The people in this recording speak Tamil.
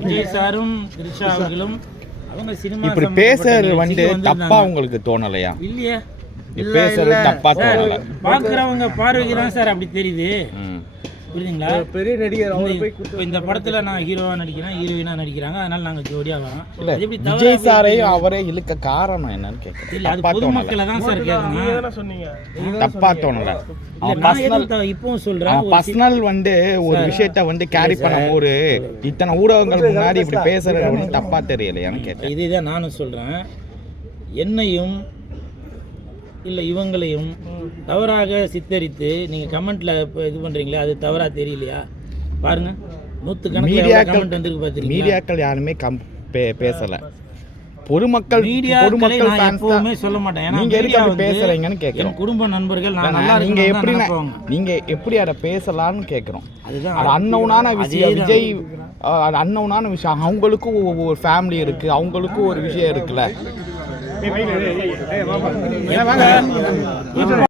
விஜய் சாரும் திரிஷா அவர்களும் அவங்க சினிமா இப்படி பேசுறது வந்து தப்பா உங்களுக்கு தோணலையா? இல்லையா, பேசுறது தப்பா தோணல. பாக்குறவங்க பார்வைக்கு தான் சார் அப்படி தெரியுது. புரியுதுங்களா? பெரிய நடிகர் இந்த படத்துல நான் ஹீரோவா நடிக்கிறேன், ஹீரோயினா நடிக்கிறாங்க, அதனால நாங்க ஜோடியா வரோம். விஜய் சாரை அவரே இழுக்க காரணம் என்னன்னு கேட்கறேன். இல்ல, அது பொதுமக்களை தான் சார் கேட்கணும். சொன்னீங்க, தப்பா தோணல. இப்பவும் சொல்றேன், பர்சனல் வந்து ஒரு விஷயத்த வந்து கேரி பண்ண ஒரு இத்தனை ஊடகங்கள் முன்னாடி இப்படி பேசுறது வந்து தப்பா தெரியலையான்னு கேட்டேன். இதுதான் நானும் சொல்றேன். என்னையும் இல்லை இவங்களையும் தவறாக சித்தரித்து நீங்கள் கமெண்ட்டில் இது பண்ணுறீங்களே, அது தவறாக தெரியலையா? பாருங்கள், நூற்றுக்கணக்கில் கமெண்ட் வந்துருக்கு பார்த்துருக்கீங்க. மீடியாக்கள் யாருமே பேசலை. பொதுமக்கள் எப்பவுமே சொல்ல மாட்டேன். நீங்க எதுக்கு அப்படி பேசுறீங்கன்னு கேட்குறோம். குடும்ப நண்பர்கள் நீங்க எப்படி அதை பேசலாம்னு கேட்குறோம். அது அன்னவுனான விஷயம். விஜய் அது அன்னவுனான விஷயம். அவங்களுக்கும் ஒரு ஃபேமிலி இருக்கு, அவங்களுக்கும் ஒரு விஷயம் இருக்குல்ல.